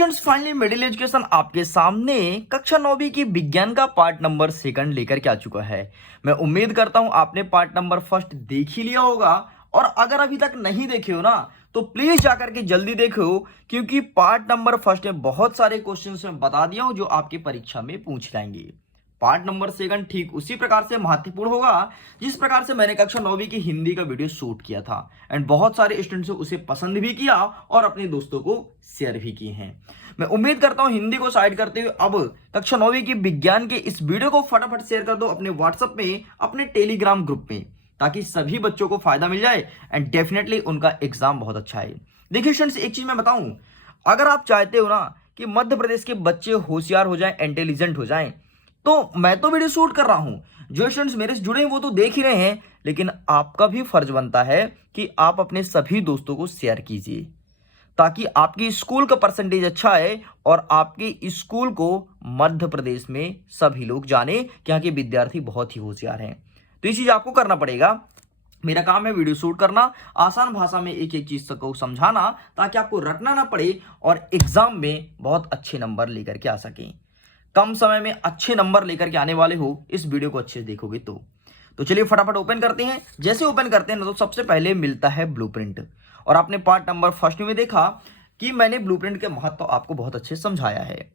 Students finally middle education आपके सामने कक्षा 9वीं की विज्ञान का पार्ट नंबर 2 लेकर के आ चुका है। मैं उम्मीद करता हूं आपने पार्ट नंबर 1 देख ही लिया होगा, और अगर अभी तक नहीं देखे हो ना तो प्लीज जाकर के जल्दी देखो, क्योंकि पार्ट नंबर 1 में बहुत सारे क्वेश्चंस मैं बता दिया हूं जो आपकी परीक्षा में पूछ जाएंगे। पार्ट नंबर 2 ठीक उसी प्रकार से महत्वपूर्ण होगा जिस प्रकार से मैंने कक्षा 9वीं की हिंदी का वीडियो शूट किया था, एंड बहुत सारे स्टूडेंट्स ने उसे पसंद भी किया और अपने दोस्तों को शेयर भी किए हैं। मैं उम्मीद करता हूं हिंदी को साइड करते हुए अब कक्षा 9वीं की विज्ञान के इस वीडियो को फटाफट शेयर कर दो अपने व्हाट्सएप में, अपने टेलीग्राम ग्रुप में, ताकि सभी बच्चों को फायदा मिल जाए एंड डेफिनेटली उनका एग्जाम बहुत अच्छा है। देखिए स्टूडेंट्स, एक चीज मैं बताऊं, अगर आप चाहते हो ना कि मध्य प्रदेश के बच्चे होशियार हो जाएं, इंटेलिजेंट हो जाएं, तो मैं तो वीडियो शूट कर रहा हूं, जो स्टूडेंट्स मेरे से जुड़े हैं वो तो देख ही रहे हैं, लेकिन आपका भी फर्ज बनता है कि आप अपने सभी दोस्तों को शेयर कीजिए, ताकि आपकी स्कूल का परसेंटेज अच्छा है और आपके स्कूल को मध्य प्रदेश में सभी लोग जाने कि यहाँ के विद्यार्थी बहुत ही होशियार हैं। तो ये चीज आपको करना पड़ेगा। मेरा काम है वीडियो शूट करना, आसान भाषा में एक एक चीज को समझाना, ताकि आपको रटना ना पड़े और एग्जाम में बहुत अच्छे नंबर लेकर के आ सकें। कम समय में अच्छे नंबर लेकर के आने वाले हो, इस वीडियो को अच्छे से देखोगे तो चलिए फटाफट ओपन करते हैं। जैसे ओपन करते हैं ना तो सबसे पहले मिलता है ब्लूप्रिंट, और आपने पार्ट नंबर 1 में देखा कि मैंने ब्लूप्रिंट के महत्व आपको बहुत अच्छे से समझाया है।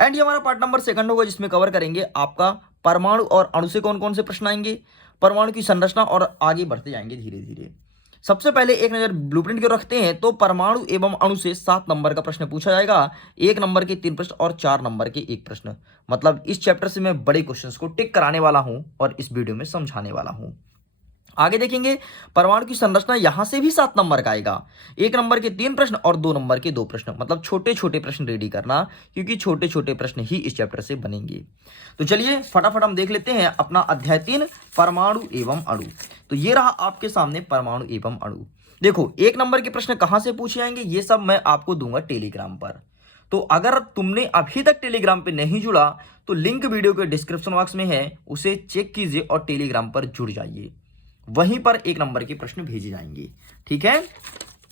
एंड ये हमारा पार्ट नंबर 2 होगा, जिसमें कवर करेंगे आपका परमाणु और अणु से कौन कौन से प्रश्न आएंगे, परमाणु की संरचना, और आगे बढ़ते जाएंगे धीरे धीरे। सबसे पहले एक नजर ब्लूप्रिंट की रखते हैं तो परमाणु एवं अणु से 7 नंबर का प्रश्न पूछा जाएगा, 1 नंबर के 3 प्रश्न और 4 नंबर के 1 प्रश्न। मतलब इस चैप्टर से मैं बड़े क्वेश्चंस को टिक कराने वाला हूं और इस वीडियो में समझाने वाला हूं। आगे देखेंगे परमाणु की संरचना, यहां से भी 7 नंबर का आएगा, 1 नंबर के 3 प्रश्न और 2 नंबर के 2 प्रश्न। मतलब छोटे छोटे प्रश्न रेडी करना, क्योंकि छोटे छोटे प्रश्न ही इस चैप्टर से बनेंगे। तो चलिए फटाफट हम देख लेते हैं अपना अध्याय 3 परमाणु एवं अणु। तो ये रहा आपके सामने परमाणु एवं अणु। देखो 1 नंबर के प्रश्न कहां से पूछे जाएंगे, ये सब मैं आपको दूंगा टेलीग्राम पर। तो अगर तुमने अभी तक टेलीग्राम पे नहीं जुड़ा तो लिंक वीडियो के डिस्क्रिप्शन बॉक्स में है, उसे चेक कीजिए और टेलीग्राम पर जुड़ जाइए। वहीं पर 1 नंबर के प्रश्न भेजे जाएंगे, ठीक है।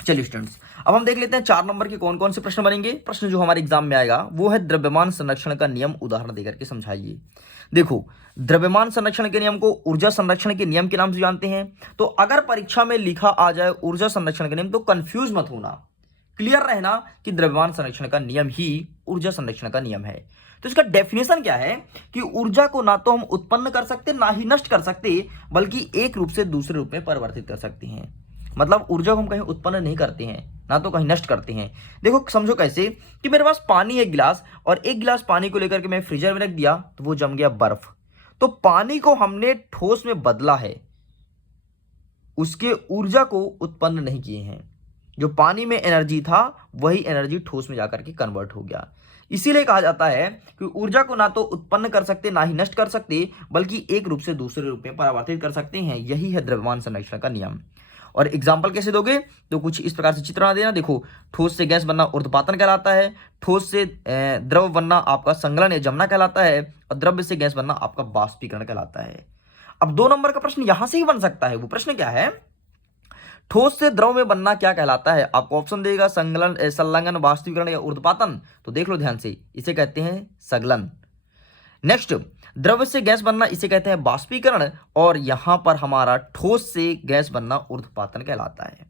चलिए स्टूडेंट्स, अब हम देख लेते हैं 4 नंबर के कौन कौन से प्रश्न बनेंगे। प्रश्न जो हमारे एग्जाम में आएगा वो है द्रव्यमान संरक्षण का नियम, उदाहरण देकर के समझाइए। देखो द्रव्यमान संरक्षण के नियम को ऊर्जा संरक्षण के नियम के नाम से जानते हैं। तो अगर परीक्षा में लिखा आ जाए ऊर्जा संरक्षण का नियम तो कंफ्यूज मत होना, क्लियर रहना कि द्रव्यमान संरक्षण का नियम ही ऊर्जा संरक्षण का नियम है। तो इसका डेफिनेशन क्या है कि ऊर्जा को ना तो हम उत्पन्न कर सकते ना ही नष्ट कर सकते, बल्कि एक रूप से दूसरे रूप में परिवर्तित कर सकते हैं। मतलब ऊर्जा को हम कहीं उत्पन्न नहीं करते हैं ना तो कहीं नष्ट करते हैं। देखो समझो कैसे कि मेरे पास पानी है एक गिलास, और एक गिलास पानी को लेकर के मैं फ्रीजर में रख दिया तो वो जम गया बर्फ। तो पानी को हमने ठोस में बदला है, उसके ऊर्जा को उत्पन्न नहीं किए हैं। जो पानी में एनर्जी था वही एनर्जी ठोस में जाकर के कन्वर्ट हो गया। इसीलिए कहा जाता है कि ऊर्जा को ना तो उत्पन्न कर सकते ना ही नष्ट कर सकते, बल्कि एक रूप से दूसरे रूप में परिवर्तित कर सकते हैं। यही है द्रव्यमान संरक्षण का नियम। और एग्जाम्पल कैसे दोगे तो कुछ इस प्रकार से चित्र बना देना। देखो ठोस से गैस बनना ऊर्ध्वपातन कहलाता है, ठोस से द्रव बनना आपका संगलन या जमना कहलाता है, और द्रव्य से गैस बनना आपका बाष्पीकरण कहलाता है। अब 2 नंबर का प्रश्न यहां से ही बन सकता है। वो प्रश्न क्या है, ठोस से द्रव में बनना क्या कहलाता है। आपको ऑप्शन देगा संगलन, संलग्न, वाष्पीकरण या ऊर्ध्वपातन। तो देख लो ध्यान से, इसे कहते हैं संगलन। नेक्स्ट द्रव्य से गैस बनना, इसे कहते हैं वाष्पीकरण, और यहां पर हमारा ठोस से गैस बनना ऊर्ध्वपातन कहलाता है।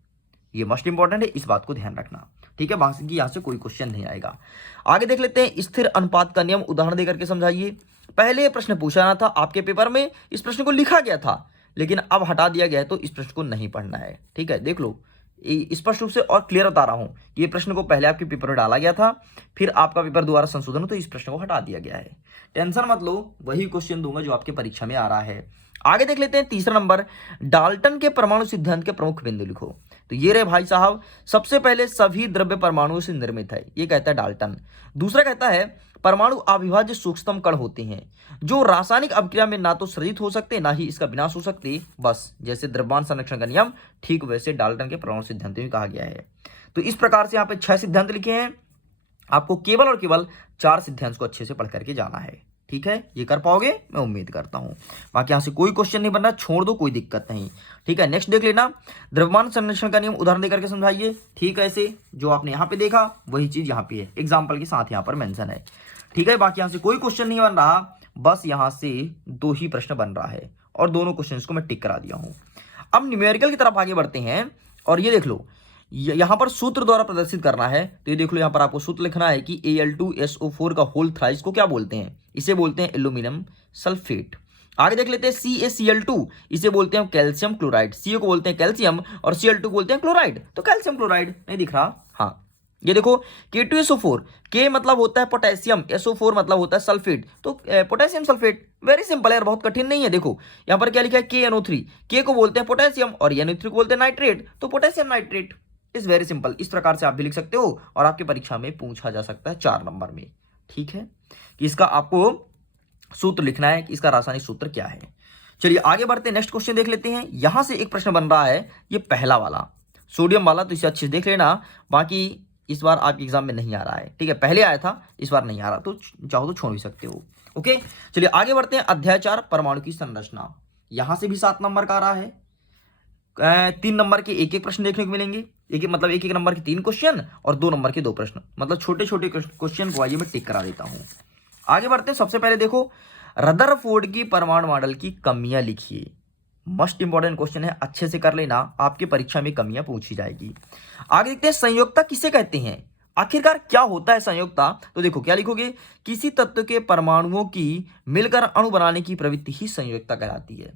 ये मोस्ट इंपॉर्टेंट है, इस बात को ध्यान रखना, ठीक है। बाकी यहां से कोई क्वेश्चन नहीं आएगा। आगे देख लेते हैं स्थिर अनुपात का नियम, उदाहरण देकर के समझाइए। पहले ये प्रश्न पूछा ना था आपके पेपर में, इस प्रश्न को लिखा गया था, लेकिन अब हटा दिया गया है, तो इस प्रश्न को नहीं पढ़ना है, ठीक है। देख लो स्पष्ट रूप से और क्लियर बता रहा हूं, ये प्रश्न को पहले आपके पेपर में डाला गया था, फिर आपका पेपर दोबारा संशोधन हो तो इस प्रश्न को हटा दिया गया है। टेंशन मत लो, वही क्वेश्चन दूंगा जो आपके परीक्षा में आ रहा है। आगे देख लेते हैं 3 नंबर, डाल्टन के परमाणु सिद्धांत के प्रमुख बिंदु लिखो। तो ये रहे भाई साहब, सबसे पहले सभी द्रव्य परमाणुओं से निर्मित है, ये कहता है डाल्टन। दूसरा कहता है परमाणु अविभाज्य सूक्ष्मतम कण होते हैं जो रासायनिक अभिक्रिया में ना तो सृजित हो सकते ना ही इसका विनाश हो सकते। बस जैसे द्रव्यमान संरक्षण का नियम, ठीक वैसे डाल्टन के परमाणु सिद्धांत में कहा गया है। तो इस प्रकार से यहाँ पे 6 सिद्धांत लिखे हैं, आपको केवल और केवल 4 सिद्धांत को अच्छे से पढ़ करके जाना है, ठीक है, ये कर पाओगे मैं उम्मीद करता हूं। बाकी यहां से कोई क्वेश्चन नहीं बन रहा, छोड़ दो, कोई दिक्कत नहीं। ठीक है, नेक्स्ट देख लेना, द्रव्यमान संरक्षण का नियम उदाहरण देकर के समझाइए। ठीक है, ऐसे जो आपने यहाँ पे देखा वही चीज यहाँ पे है, एग्जाम्पल के साथ यहाँ पर मेंशन है। ठीक है, बाकी यहाँ से कोई क्वेश्चन नहीं बन रहा, बस यहाँ से 2 ही प्रश्न बन रहा है और दोनों क्वेश्चन को मैं टिक करा दिया हूँ। अब न्यूमेरिकल की तरफ आगे बढ़ते हैं और ये देख लो, यहाँ पर सूत्र द्वारा प्रदर्शित करना है। तो ये देख लो, यहाँ पर आपको सूत्र लिखना है कि Al2SO4 का होल थ्राइस को क्या बोलते हैं, इसे बोलते हैं एल्यूमिनियम सल्फेट। आगे देख लेते हैं CaCl2, इसे बोलते हैं कैल्शियम क्लोराइड। Ca को बोलते हैं कैल्शियम और Cl2 को बोलते हैं क्लोराइड, तो कैल्शियम क्लोराइड। नहीं दिख रहा? हाँ, ये देखो K2SO4, K मतलब होता है पोटेशियम, SO4 मतलब होता है सल्फेट, तो पोटेशियम सल्फेट। वेरी सिंपल यार, बहुत कठिन नहीं है। देखो यहाँ पर क्या लिखा है, KNO3, K को बोलते हैं पोटेशियम और NO3 को बोलते हैं नाइट्रेट, तो potassium nitrate. Is very simple, इस प्रकार से आप भी लिख सकते हो और आपकी परीक्षा में पूछा जा सकता है 4 नंबर में। ठीक है, कि इसका आपको सूत्र लिखना है कि इसका रासायनिक सूत्र क्या है। चलिए आगे बढ़ते हैं, नेक्स्ट क्वेश्चन देख लेते हैं। यहां से एक प्रश्न बन रहा है, ये पहला वाला सोडियम वाला, तो इसे अच्छे से देख लेना। बाकी इस बार आपके एग्जाम में नहीं आ रहा है, ठीक है, पहले आया था, इस बार नहीं आ रहा, तो चाहो तो छोड़ भी सकते हो। ओके, चलिए आगे बढ़ते हैं। अध्याय 4 परमाणु की संरचना, यहां से भी 7 नंबर का आ रहा है। 3 नंबर के एक प्रश्न देखने को मिलेंगे, मतलब एक नंबर के 3 क्वेश्चन और 2 नंबर के 2 प्रश्न, मतलब छोटे छोटे क्वेश्चन को आइए मैं टिक करा देता हूं। आगे बढ़ते हैं, सबसे पहले देखो, रदरफोर्ड की परमाणु मॉडल की कमियां लिखिए। मोस्ट इंपॉर्टेंट क्वेश्चन है, अच्छे से कर लेना, आपकी परीक्षा में कमियां पूछी जाएगी। आगे देखते हैं, संयोजकता किसे कहते हैं, आखिरकार क्या होता है संयोजकता। तो देखो क्या लिखोगे, किसी तत्व के परमाणुओं की मिलकर अणु बनाने की प्रवृत्ति ही संयोजकता कहलाती है।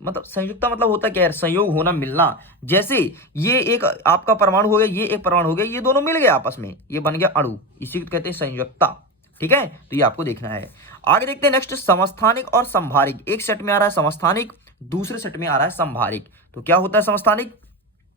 मतलब संयुक्ता मतलब होता क्या है, संयोग होना, मिलना। जैसे ये एक आपका परमाणु हो गया, ये एक परमाणु हो गया, ये दोनों मिल गए आपस में, ये बन गया अणु, इसी को कहते हैं संयुक्ता। ठीक है, तो ये आपको देखना है। आगे देखते हैं नेक्स्ट, समस्थानिक और संभारिक। एक सेट में आ रहा है समस्थानिक, दूसरे सेट में आ रहा है संभारिक। तो क्या होता है समस्थानिक,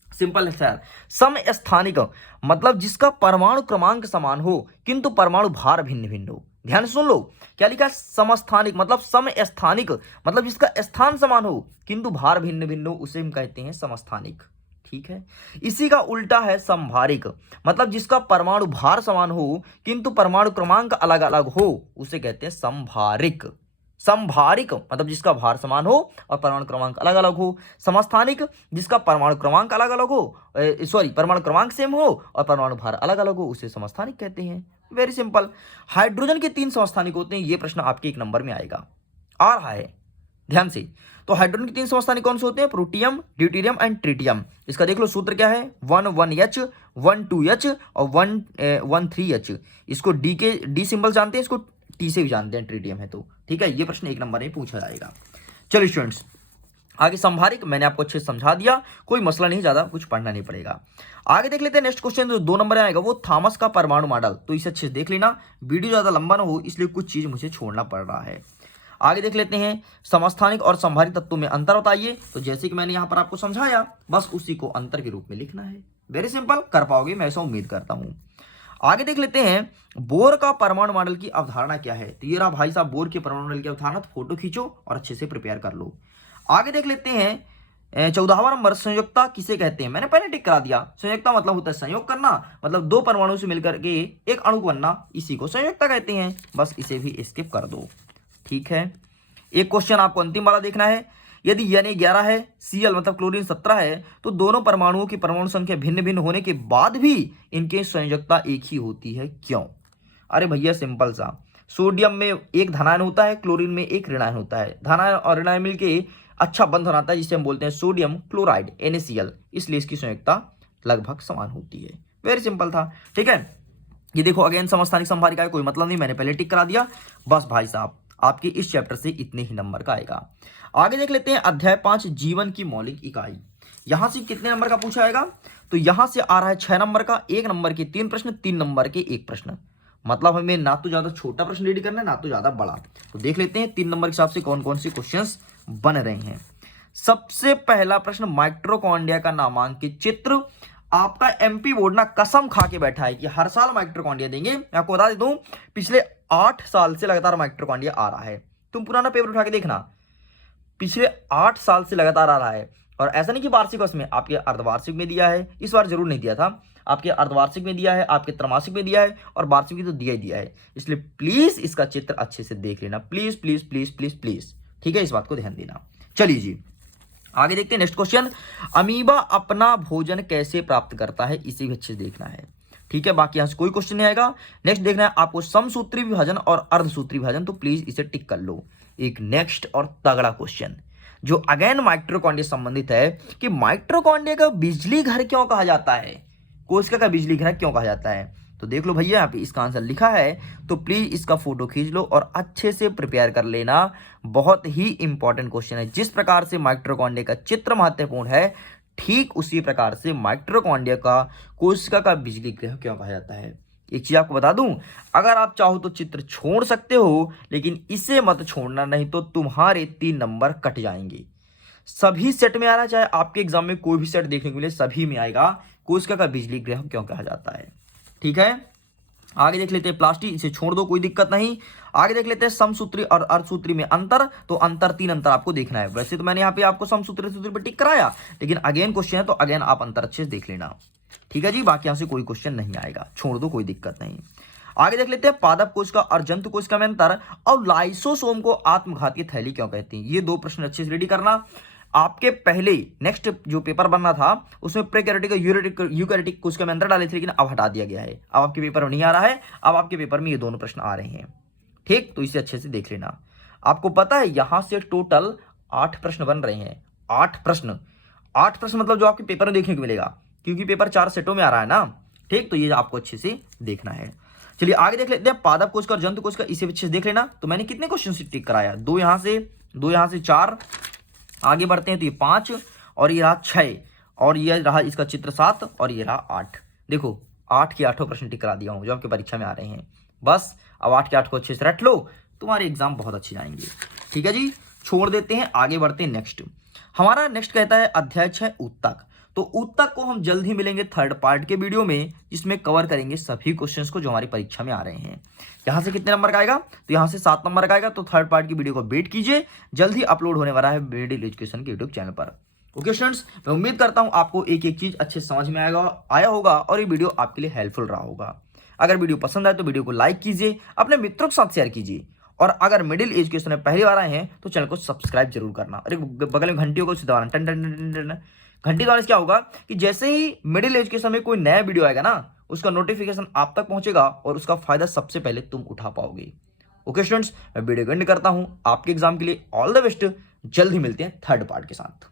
सिंपल है सर, समस्थानिक मतलब जिसका परमाणु क्रमांक समान हो किंतु परमाणु भार भिन्न भिन्न हो। ध्यान सुन लो, क्या लिखा है, समस्थानिक मतलब समस्थानिक मतलब जिसका स्थान समान हो किंतु भार भिन्न भिन्न हो, उसे हम कहते हैं समस्थानिक। ठीक है, इसी का उल्टा है संभारिक, मतलब जिसका परमाणु भार समान हो किंतु परमाणु क्रमांक अलग अलग हो, उसे कहते हैं संभारिक। संभारिक मतलब जिसका भार समान हो और परमाणु क्रमांक अलग अलग हो। समस्थानिक जिसका परमाणु क्रमांक अलग अलग हो, परमाणु क्रमांक सेम हो और परमाणु भार अलग अलग हो, उसे समस्थानिक कहते हैं। Very simple. हाइड्रोजन के 3 समस्थानिक होते हैं, ये प्रश्न आपके 1 नंबर में आएगा, आ रहा है, ध्यान से। तो हाइड्रोजन के 3 समस्थानिक कौन से होते हैं, प्रोटियम, ड्यूटेरियम एंड ट्रिटियम। इसका देख लो सूत्र क्या है, 1,1H 1,2H और 1,3H। इसको डी सिंबल जानते हैं, इसको टी से भी जानते हैं, ट्रिटियम है तो। ठीक है, ये प्रश्न 1 नंबर में पूछा जाएगा। चलिए स्टूडेंट्स, आगे संभारिक मैंने आपको अच्छे से समझा दिया, कोई मसला नहीं, ज्यादा कुछ पढ़ना नहीं पड़ेगा। आगे देख लेते हैं नेक्स्ट क्वेश्चन, जो 2 नंबर में आएगा, वो थॉमस का परमाणु मॉडल। तो इसे अच्छे से देख लेना, वीडियो ज्यादा लंबा ना हो इसलिए कुछ चीज मुझे छोड़ना पड़ रहा है। आगे देख लेते हैं, समस्थानिक और संभारिक तत्वों में अंतर बताइए। तो जैसे कि मैंने यहां पर आपको समझाया, बस उसी को अंतर के रूप में लिखना है। वेरी सिंपल, कर पाओगे मैं ऐसा उम्मीद करता हूं। आगे देख लेते हैं, बोर का परमाणु मॉडल की अवधारणा क्या है। तो ये रहा भाई साहब बोर के परमाणु मॉडल की अवधारणा, तो फोटो खींचो और अच्छे से प्रिपेयर कर लो। आगे देख लेते हैं 14वां नंबर, संयोजकता किसे कहते हैं। मैंने पहले टिक करा दिया, संयोजकता मतलब होता है संयोग करना, मतलब 2 परमाणु से मिलकर के एक अणु बनना, इसी को संयोजकता कहते हैं। बस इसे भी स्किप कर दो। ठीक है, एक क्वेश्चन आपको अंतिम वाला देखना है, यदि Na11 है, Cl मतलब क्लोरीन 17 है, तो दोनों परमाणुओं की परमाणु संख्या भिन्न भिन्न होने के बाद भी इनकी संयोजकता एक ही होती है, क्यों। अरे भैया सिंपल सा, सोडियम में एक धनायन होता है, क्लोरीन में एक ऋणायन होता है, धनायन और ऋणायन मिलके अच्छा बंध बनाता है जिसे हम बोलते हैं सोडियम क्लोराइड NaCl, इसलिए इसकी संयोजकता लगभग समान होती है। वेरी सिंपल था। ठीक है, ये देखो अगेन समस्थानिक संभारिक का कोई मतलब नहीं, मैंने पहले टिक करा दिया। बस भाई साहब आपके इस चैप्टर से इतने ही नंबर का आएगा। आगे देख लेते हैं अध्याय 5, जीवन की मौलिक इकाई। यहां से कितने नंबर का पूछा जाएगा, तो यहां से आ रहा है 6 नंबर का, 1 नंबर के 3 प्रश्न, 3 नंबर के 1 प्रश्न। मतलब हमें ना तो ज्यादा छोटा प्रश्न रेडी करना है ना तो ज्यादा बड़ा। तो देख लेते हैं 3 नंबर के हिसाब से कौन कौन से क्वेश्चंस बन रहे हैं। सबसे पहला प्रश्न, माइटोकॉन्ड्रिया का नामांकित चित्र। आपका एमपी बोर्ड ना कसम खा के बैठा है कि हर साल माइटोकॉन्ड्रिया देंगे। मैं आपको बता देता हूं, पिछले 8 साल से लगातार माइटोकॉन्ड्रिया आ रहा है। तुम पुराना पेपर उठा के देखना, पिछले 8 साल से लगातार आ रहा है। और ऐसा नहीं कि वार्षिक उसमें, आपके अर्धवार्षिक में दिया है, इस बार जरूर नहीं दिया था। आपके अर्धवार्षिक में दिया है, आपके त्रैमासिक में दिया है और वार्षिक में तो दिया ही दिया है। इसलिए प्लीज इसका चित्र अच्छे से देख लेना, please please please please please, ठीक है, इस बात को ध्यान देना। चलिए जी आगे देखते हैं नेक्स्ट क्वेश्चन। अमीबा अपना भोजन कैसे प्राप्त करता है, इसे भी अच्छे से देखना है, ठीक है। बाकी यहां से कोई क्वेश्चन नहीं आएगा। नेक्स्ट देखना है आपको समसूत्री विभाजन और अर्धसूत्री विभाजन, तो प्लीज इसे टिक कर लो। एक नेक्स्ट और तगड़ा क्वेश्चन जो अगेन माइटोकॉन्ड्रिया संबंधित है कि माइटोकॉन्ड्रिया का बिजली घर क्यों कहा जाता है, कोशिका का बिजली घर क्यों कहा जाता है। तो देख लो भैया यहाँ पे इसका आंसर लिखा है, तो प्लीज इसका फोटो खींच लो और अच्छे से प्रिपेयर कर लेना। बहुत ही इंपॉर्टेंट क्वेश्चन है। जिस प्रकार से माइटोकॉन्ड्रिया का चित्र महत्वपूर्ण है, ठीक उसी प्रकार से माइटोकॉन्ड्रिया का कोशिका का बिजली ग्रह क्यों कहा जाता है। एक चीज आपको बता दूं, अगर आप चाहो तो चित्र छोड़ सकते हो, लेकिन इसे मत छोड़ना, नहीं तो तुम्हारे 3 नंबर कट जाएंगे। सभी सेट में आ रहा है, चाहे आपके एग्जाम में कोई भी सेट देखने को मिले, सभी में आएगा कोशिका का बिजली ग्रह क्यों कहा जाता है, ठीक है। आगे देख लेते हैं प्लास्टिक, इसे छोड़ दो कोई दिक्कत नहीं। आगे देख लेते हैं समसूत्री और अर्धसूत्री में अंतर, तो अंतर 3 अंतर आपको देखना है। वैसे तो मैंने यहाँ पे आपको समसूत्री सूत्री पर टिक कराया, लेकिन अगेन क्वेश्चन है तो अगेन आप अंतर अच्छे से देख लेना, ठीक है जी। बाकी यहां से कोई क्वेश्चन नहीं आएगा, छोड़ दो कोई दिक्कत नहीं। आगे देख लेते हैं पादप कोशिका और जंतु कोशिका में अंतर और लाइसोसोम को आत्मघाती थैली क्यों कहते हैं। ये 2 प्रश्न अच्छे से रेडी करना। आपके पहले नेक्स्ट जो पेपर बनना था उसमें प्रोकैरियोटिक यूकैरियोटिक कोशिका में अंतर डाले थे, लेकिन अब हटा दिया गया है। अब आपके पेपर में नहीं आ रहा है, अब आपके पेपर में ये दोनों प्रश्न आ रहे हैं, ठीक। तो इसे अच्छे से देख लेना। आपको पता है यहां से टोटल 8 प्रश्न बन रहे हैं। 8 प्रश्न मतलब जो आपके पेपर में देखने को मिलेगा, क्योंकि पेपर 4 सेटों में आ रहा है ना, ठीक। तो ये आपको अच्छे से देखना है। चलिए आगे देख लेते हैं पादप कोशिका और जंतु कोशिका, इसे अच्छे से देख लेना। तो मैंने कितने क्वेश्चन से टिक कराया, 2 यहां से 4। आगे बढ़ते हैं तो ये 5 और ये रहा 6 और ये रहा इसका चित्र 7 और ये रहा 8। देखो 8 के 8 प्रश्न टिक करा दिया हूं जो आपके परीक्षा में आ रहे हैं। बस अब 8 के 8 को अच्छे से रट लो, तुम्हारे एग्जाम बहुत अच्छे जाएंगे, ठीक है जी। छोड़ देते हैं, आगे बढ़ते हैं नेक्स्ट। हमारा नेक्स्ट कहता है अध्याय 6 ऊतक। तो ऊतक को हम जल्द ही मिलेंगे 3rd पार्ट के वीडियो में, जिसमें कवर करेंगे सभी क्वेश्चंस को जो हमारी परीक्षा में आ रहे हैं। यहां से कितने नंबर का आएगा, तो यहां से 7 नंबर का आएगा। तो 3rd पार्ट की वीडियो को वेट कीजिए, जल्द ही अपलोड होने वाला है मिडिल एजुकेशन के यूट्यूब चैनल पर। ओके स्टूडेंट्स, मैं उम्मीद करता हूं आपको एक एक चीज अच्छे समझ में आया होगा और ये वीडियो आपके लिए हेल्पफुल रहा होगा। अगर वीडियो पसंद आए तो वीडियो को लाइक कीजिए, अपने मित्रों के साथ शेयर कीजिए, और अगर मिडिल एजुकेशन में पहली बार आए हैं तो चैनल को सब्सक्राइब जरूर करना। और बगल में घंटियों को दबाना, टन टन टन टन। घंटी दबाने से क्या होगा कि जैसे ही मिडिल एजुकेशन में कोई नया वीडियो आएगा ना, उसका नोटिफिकेशन आप तक पहुंचेगा और उसका फायदा सबसे पहले तुम उठा पाओगे। ओके स्टूडेंट्स, मैं वीडियो एंड करता हूं। आपके एग्जाम के लिए ऑल द बेस्ट। जल्द ही मिलते हैं 3rd पार्ट के साथ।